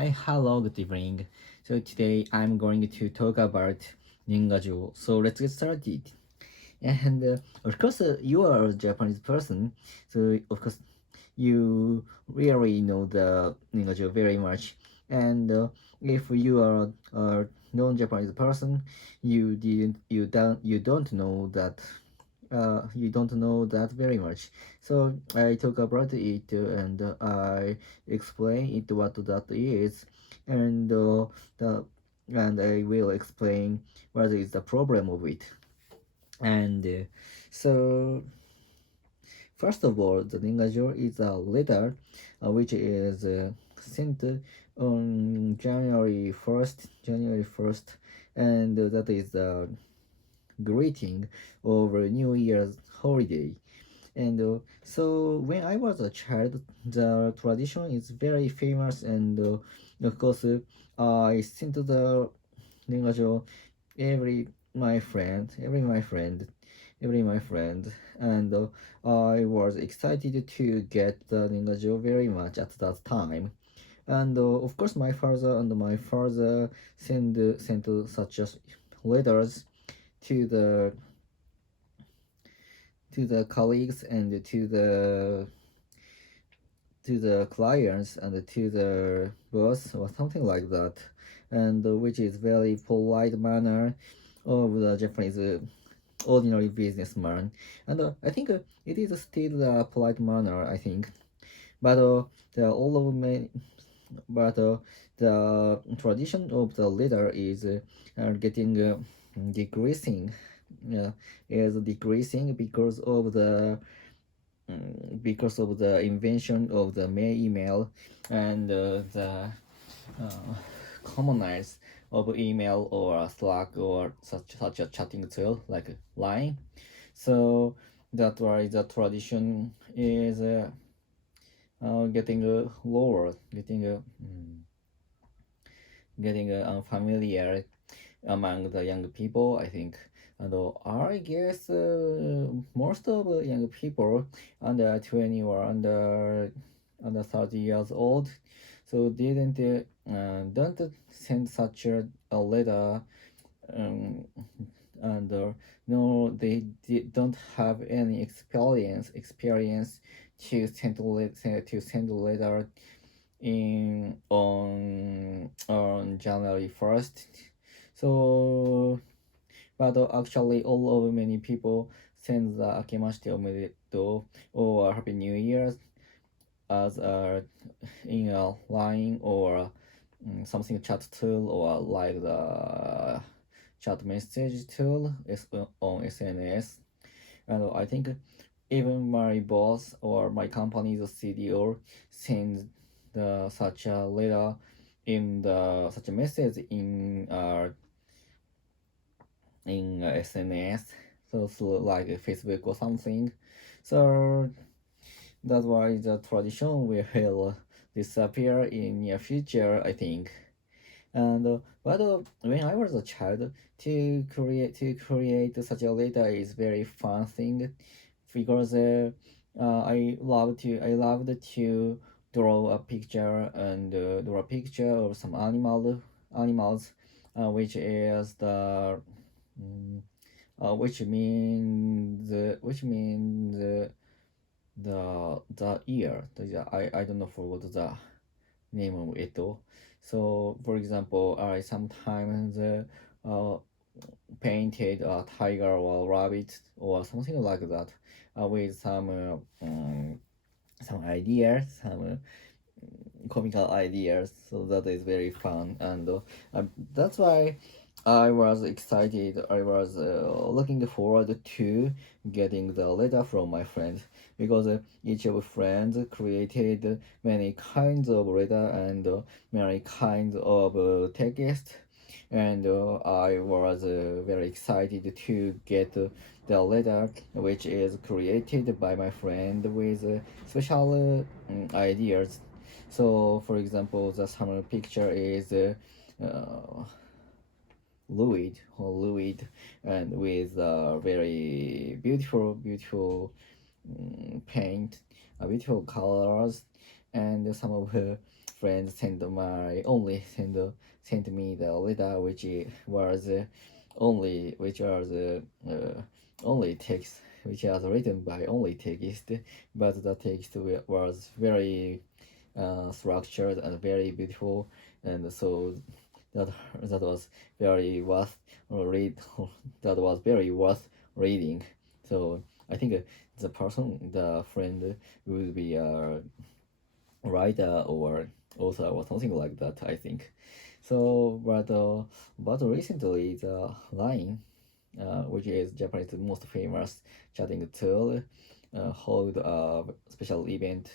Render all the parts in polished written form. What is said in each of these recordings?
Hi, hello, good evening. So today I'm going to talk about Nengajo. So let's get started. And of course, you are a Japanese person, so of course you really know the Nengajo very much. And if you are a non-Japanese person, you don't know that very much. So I talk about it and I explain it what that is, and the and I will explain what is the problem of it. And so first of all, the Nengajo is a letter which is sent on January 1st, and that is the greeting of a New Year's holiday. And so when I was a child, the tradition is very famous, and of course, I sent the Nengajo every every my friend, and I was excited to get the Nengajo very much at that time. And of course, my father sent such as letters to the colleagues and to the clients and to the boss or something like that, and which is very polite manner of the Japanese ordinary businessman. And I think it is still the polite manner, I think. But the all of many but the tradition of the leader is getting decreasing, is decreasing because of the invention of the mail email and the uh, commonness of email or Slack or such a chatting tool like Line. So that's why the tradition is getting lower, getting unfamiliar among the young people, I think. And I guess most of the young people under 20 or under 30 years old, so didn't don't send such a letter, um, and no, don't have any experience to send a letter in on January 1st. So, but actually, all of many people send the Akemashite Omedetou or Happy New Year as in a line or something chat tool or like the chat message tool is on SNS. And I think even my boss or my company's CDO sends such a letter in the such a message in SNS, so like Facebook or something. So that's why the tradition will disappear in near future, I think. And but when I was a child, to create such a letter is very fun thing, because I loved to draw a picture and draw a picture of some animals, which is the mm, which means the ear. I don't know for what the name of it. So for example, I sometimes uh, painted a tiger or rabbit or something like that, with some ideas, some comical ideas. So that is very fun, and that's why I was excited. I was looking forward to getting the letter from my friends, because each of friends created many kinds of letter and many kinds of text, and I was very excited to get the letter which is created by my friend with special ideas. So, for example, the summer picture is Louis, and with very beautiful paint, beautiful colors, and some of friend sent me the letter was only which was only text which was written by only text, but the text was very structured and very beautiful, and so that that was very worth read that was very worth reading. So I think the friend would be a writer or author or something like that, I think. So but recently the line, which is Japanese most famous chatting tool, hold a special event.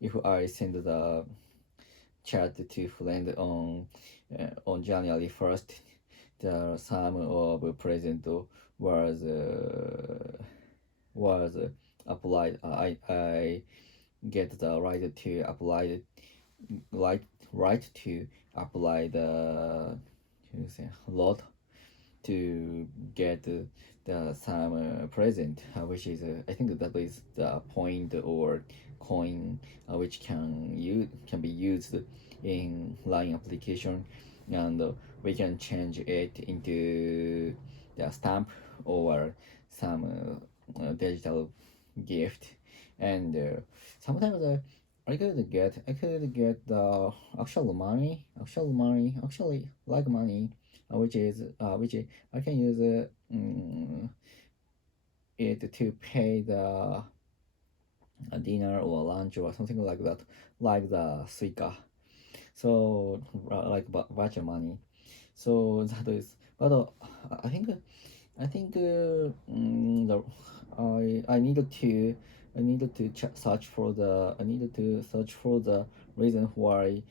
If I send the chat to friend on January 1st, the sum of present was applied. I get the right to apply right right to apply the lot to get some present, which is I think that is the point or coin which can be used in line application, and we can change it into the stamp or some digital gift, and sometimes I could get the actually like money, which I can use it to pay the dinner or lunch or something like that, like the Suica. So like virtual money. So that is, but I think I think the I needed to I needed to search for the reason why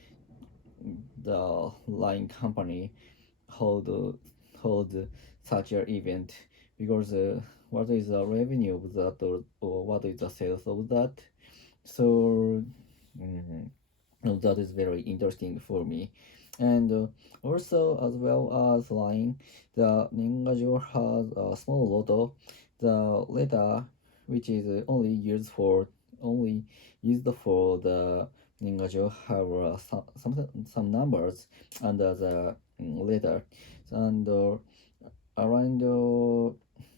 the line company hold hold such an event, because what is the revenue of that, or what is the sales of that. So mm, that is very interesting for me. And also, as well as line, the Nengajo has a small lotto. The letter, which is only used for the Nengajo, have some numbers under the letter, and around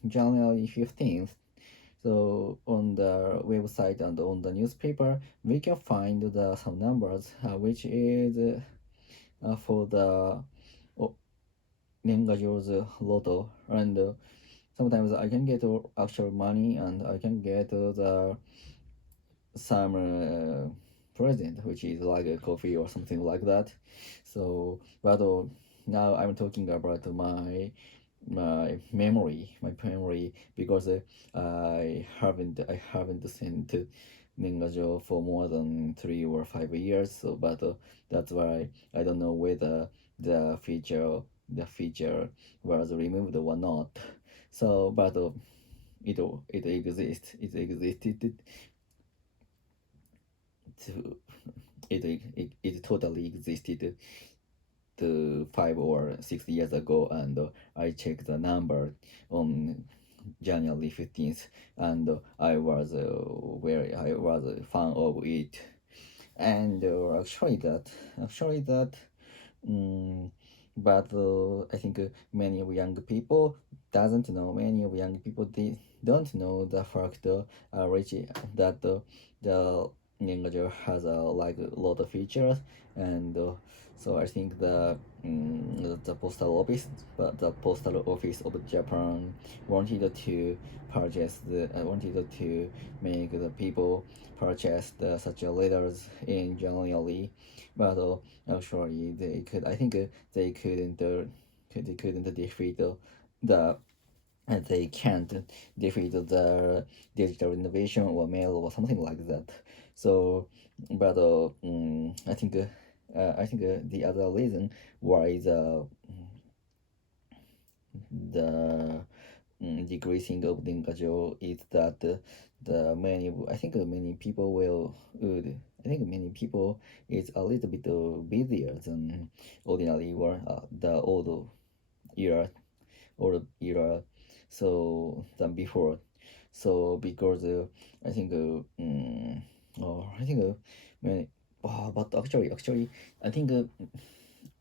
January 15th. So on the website and on the newspaper, we can find some numbers, which is for the Nengajo's lotto, and sometimes I can get actual money, and I can get the some present, which is like a coffee or something like that. So, but now I'm talking about my memory, because I haven't sent Nengajo for more than 3 or 5 years. So, but that's why I don't know whether the feature was removed or not. So, but it exists. It existed to it totally existed 5 or 6 years ago, and I checked the number on January 15th, and I was a fan of it, and actually that Mm, but I think many of young people doesn't know. Many of young people don't know the fact which that the Nengajo has like a lot of features, and so I think the postal office of Japan wanted to make the people purchase such letters in January, but actually, I think they couldn't defeat the they can't defeat the digital innovation or mail or something like that. So, but I think the other reason why the decreasing of the Nengajo is that the many I think many people will would I think many people is a little bit busier than ordinary or the era old era, so than before. So because I think I think many. but actually, I think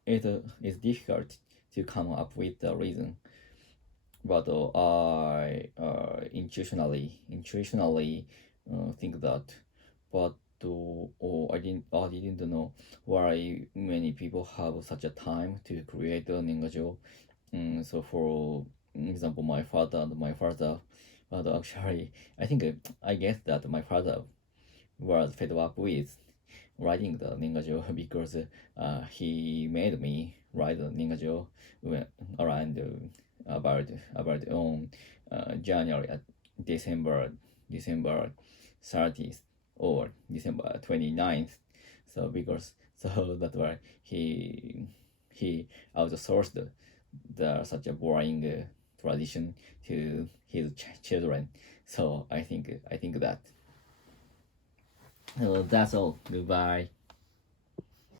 it is difficult to come up with the reason. But I intuitionally think that. But I didn't know why many people have such a time to create a Nengajo. So for example, my father and my father, but actually, I guess that my father was fed up with writing the Nengajo because he made me write the Nengajo when around about January December December 30th or December 29th. So because so that's why he outsourced such a boring tradition to his children. So I think that that's all. Goodbye.